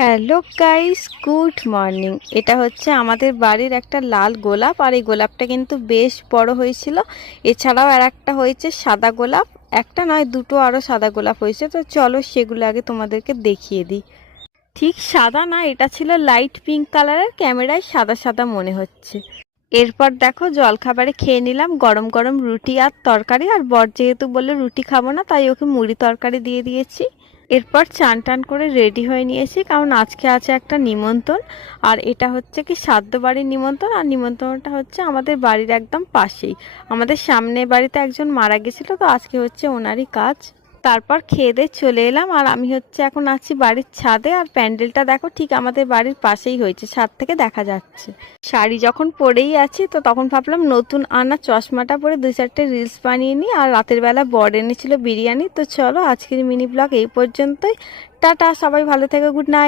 Hello guys, good morning. এটা হচ্ছে আমাদের বাড়ির একটা লাল গোলাপ, আর এই গোলাপটা কিন্তু বেশ বড় হয়েছিল। এছাড়াও আর একটা হয়েছে সাদা গোলাপ, একটা নয় দুটো আরো সাদা গোলাপ হয়েছে। তো চলো সেগুলো আগে তোমাদেরকে দেখিয়ে দিই। ঠিক সাদা না, এটা ছিল লাইট পিঙ্ক কালারের, ক্যামেরায় সাদা সাদা মনে হচ্ছে। এরপর দেখো জলখাবারে খেয়ে নিলাম গরম গরম রুটি আর তরকারি, আর বর যেহেতু বললো রুটি খাবো না তাই ওকে মুড়ি তরকারি দিয়ে দিয়েছি। এরপর চান টান করে রেডি হয়ে নিয়েছি, কারণ আজকে আছে একটা নিমন্ত্রণ। আর এটা হচ্ছে কি শ্রাদ্ধ বাড়ির নিমন্ত্রণ, আর নিমন্ত্রণটা হচ্ছে আমাদের বাড়ির একদম পাশেই। আমাদের সামনে বাড়িতে একজন মারা গেছিল, তো আজকে হচ্ছে ওনারই কাজ। তারপর খেয়ে দিয়ে চলে এলাম, আর আমি হচ্ছে এখন আছি বাড়ির ছাদে। আর প্যান্ডেলটা দেখো ঠিক আমাদের বাড়ির পাশেই হয়েছে, ছাদ থেকে দেখা যাচ্ছে। শাড়ি যখন পরেই আছি তো তখন ভাবলাম নতুন আনা চশমাটা পরে 2-4টে রিলস বানিয়ে নিই। আর রাতের বেলা বর এনেছিল বিরিয়ানি। তো চলো আজকের মিনি ব্লগ এই পর্যন্তই। টাটা, সবাই ভালো থেকো, গুড নাইট।